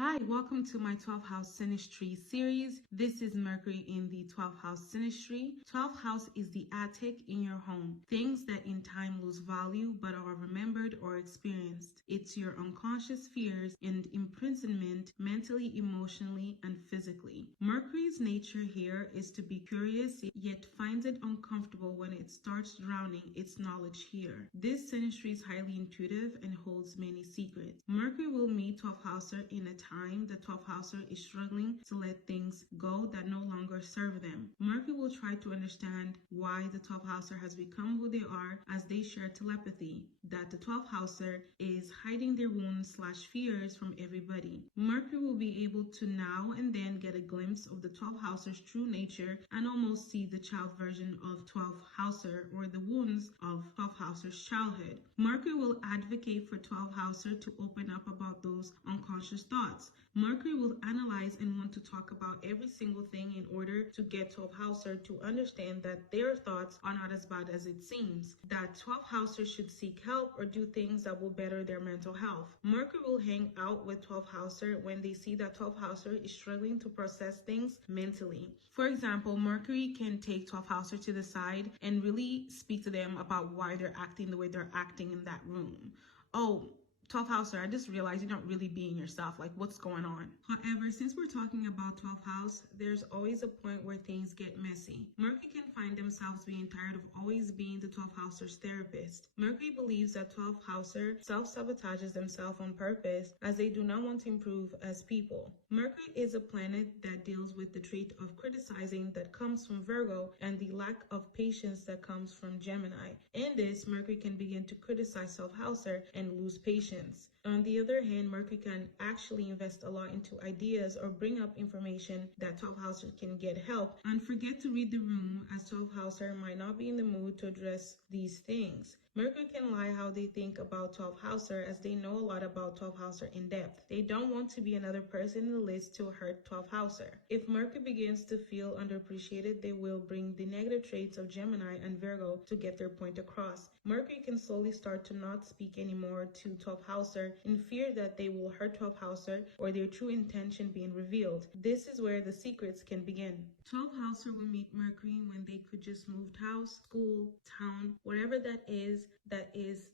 Hi, welcome to my 12th house synastry series. This is Mercury in the 12th house synastry. 12th house is the attic in your home, things that in time lose value but are remembered or experienced. It's your unconscious fears and imprisonment mentally, emotionally, and physically. Mercury's nature here is to be curious yet finds it uncomfortable when it starts drowning its knowledge here. This synastry is highly intuitive and holds many secrets. Mercury will meet 12th houser in a time the 12th houser is struggling to let things go that no longer serve them. Mercury will try to understand why the 12th houser has become who they are as they share telepathy, that the 12th houser is hiding their wounds/fears from everybody. Mercury will be able to now and then get a glimpse of the 12th houser's true nature and almost see the child version of 12th houser or the wounds of 12th houser's childhood. Mercury will advocate for 12th houser to open up about those unconscious thoughts. Mercury will analyze and want to talk about every single thing in order to get 12th houser to understand that their thoughts are not as bad as it seems, that 12th houser should seek help or do things that will better their mental health. Mercury will hang out with 12th houser when they see that 12th houser is struggling to process things mentally. For example, Mercury can take 12th houser to the side and really speak to them about why they're acting the way they're acting in that room. Oh, 12th houser, I just realized you're not really being yourself. Like, what's going on? However, since we're talking about 12th house, there's always a point where things get messy. Mercury can find themselves being tired of always being the 12th houser's therapist. Mercury believes that 12th houser self-sabotages themselves on purpose as they do not want to improve as people. Mercury is a planet that deals with the trait of criticizing that comes from Virgo and the lack of patience that comes from Gemini. In this, Mercury can begin to criticize 12th houser and lose patience. On the other hand, Mercury can actually invest a lot into ideas or bring up information that 12th houser can get help and forget to read the room as 12th houser might not be in the mood to address these things. Mercury can lie how they think about 12th houser as they know a lot about 12th houser in depth. They don't want to be another person in the list to hurt 12th houser. If Mercury begins to feel underappreciated, they will bring the negative traits of Gemini and Virgo to get their point across. Mercury can slowly start to not speak anymore to 12th houser in fear that they will hurt 12th houser or their true intention being revealed. This is where the secrets can begin. 12th houser will meet Mercury when they could just move house, school, town, whatever that is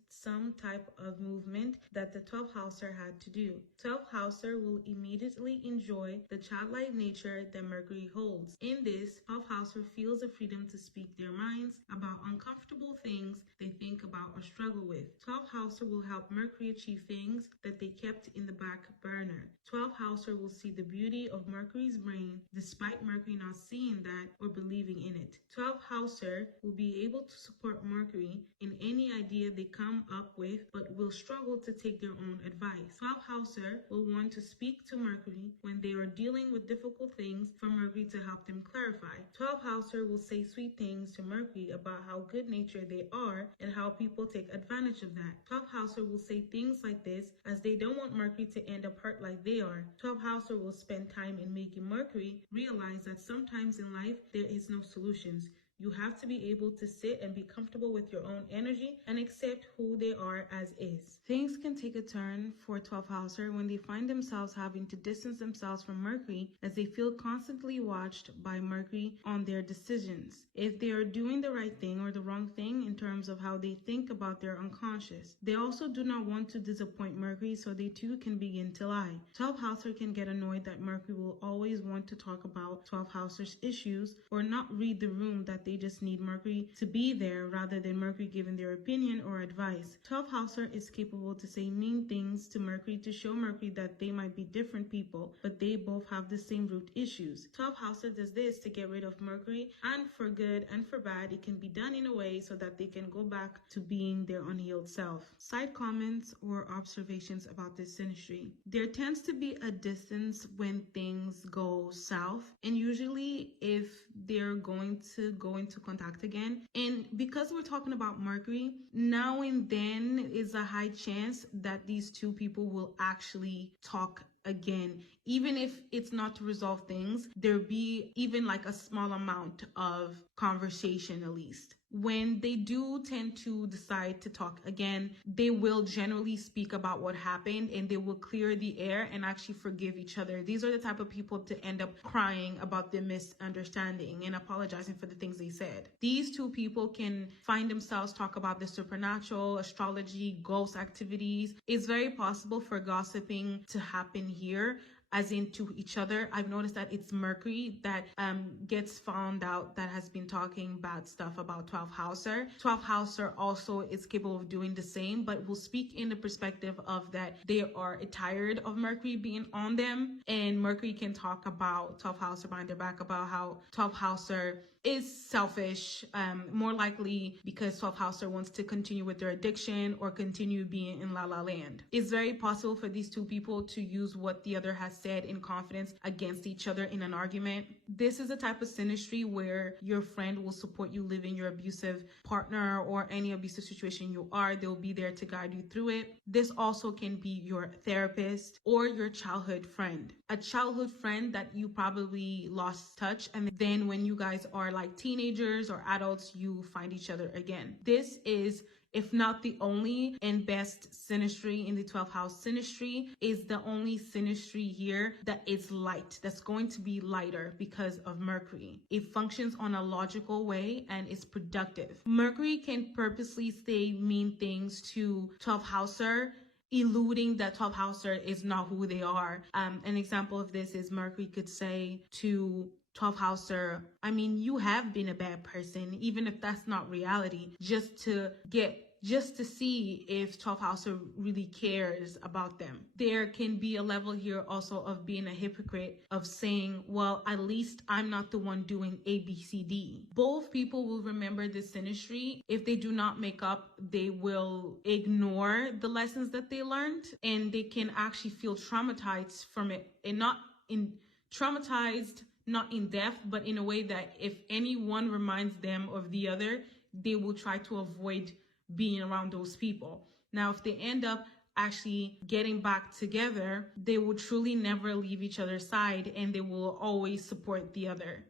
some type of movement that the 12th houser had to do. 12th houser will immediately enjoy the childlike nature that Mercury holds. In this, 12th houser feels the freedom to speak their minds about uncomfortable things they think about or struggle with. 12th houser will help Mercury achieve things that they kept in the back burner. 12th houser will see the beauty of Mercury's brain despite Mercury not seeing that or believing in it. 12th houser will be able to support Mercury in any idea they come up with, but will struggle to take their own advice. 12th houser will want to speak to Mercury when they are dealing with difficult things for Mercury to help them clarify. 12th houser will say sweet things to Mercury about how good natured they are and how people take advantage of that. 12th houser will say things like this as they don't want Mercury to end up hurt like they are. 12th houser will spend time in making Mercury realize that sometimes in life there is no solutions. You have to be able to sit and be comfortable with your own energy and accept who they are as is. Things can take a turn for 12th houser when they find themselves having to distance themselves from Mercury as they feel constantly watched by Mercury on their decisions. If they are doing the right thing or the wrong thing in terms of how they think about their unconscious. They also do not want to disappoint Mercury, so they too can begin to lie. 12th houser can get annoyed that Mercury will always want to talk about 12th houser's issues or not read the room that they just need Mercury to be there rather than Mercury giving their opinion or advice. 12th houser is capable to say mean things to Mercury to show Mercury that they might be different people, but they both have the same root issues. 12th houser does this to get rid of Mercury, and for good and for bad, it can be done in a way so that they can go back to being their unhealed self. Side comments or observations about this synastry. There tends to be a distance when things go south, and usually if they're going to go into contact again. And because we're talking about Mercury, now and then is a high chance that these two people will actually talk again. Even if it's not to resolve things, there'll be even like a small amount of conversation at least. when they do tend to decide to talk again, they will generally speak about what happened and they will clear the air and actually forgive each other. These are the type of people to end up crying about the misunderstanding and apologizing for the things they said. These two people can find themselves talk about the supernatural, astrology, ghost activities. It's very possible for gossiping to happen here, as into each other. I've noticed that it's Mercury that gets found out that has been talking bad stuff about 12th houser. 12th houser also is capable of doing the same, but will speak in the perspective of that they are tired of Mercury being on them, and Mercury can talk about 12th houser behind their back about how 12th houser is selfish, more likely because 12th houser wants to continue with their addiction or continue being in la la land. It's very possible for these two people to use what the other has said in confidence against each other in an argument. This is a type of synastry where your friend will support you living your abusive partner or any abusive situation you are. They'll be there to guide you through it. This also can be your therapist or your childhood friend. A childhood friend that you probably lost touch, and then when you guys are like teenagers or adults, you find each other again. This is, if not the only and best synastry in the 12th house synastry, is the only synastry here that is light, that's going to be lighter because of Mercury. It functions on a logical way and is productive. Mercury can purposely say mean things to 12th houser, eluding that 12th houser is not who they are. An example of this is Mercury could say to 12th houser, I mean, you have been a bad person, even if that's not reality, just to see if 12th houser really cares about them. There can be a level here also of being a hypocrite, of saying, well, at least I'm not the one doing A, B, C, D. Both people will remember this synastry. If they do not make up, they will ignore the lessons that they learned, and they can actually feel traumatized from it, and not in depth, but in a way that if anyone reminds them of the other, they will try to avoid being around those people. Now, if they end up actually getting back together, they will truly never leave each other's side and they will always support the other.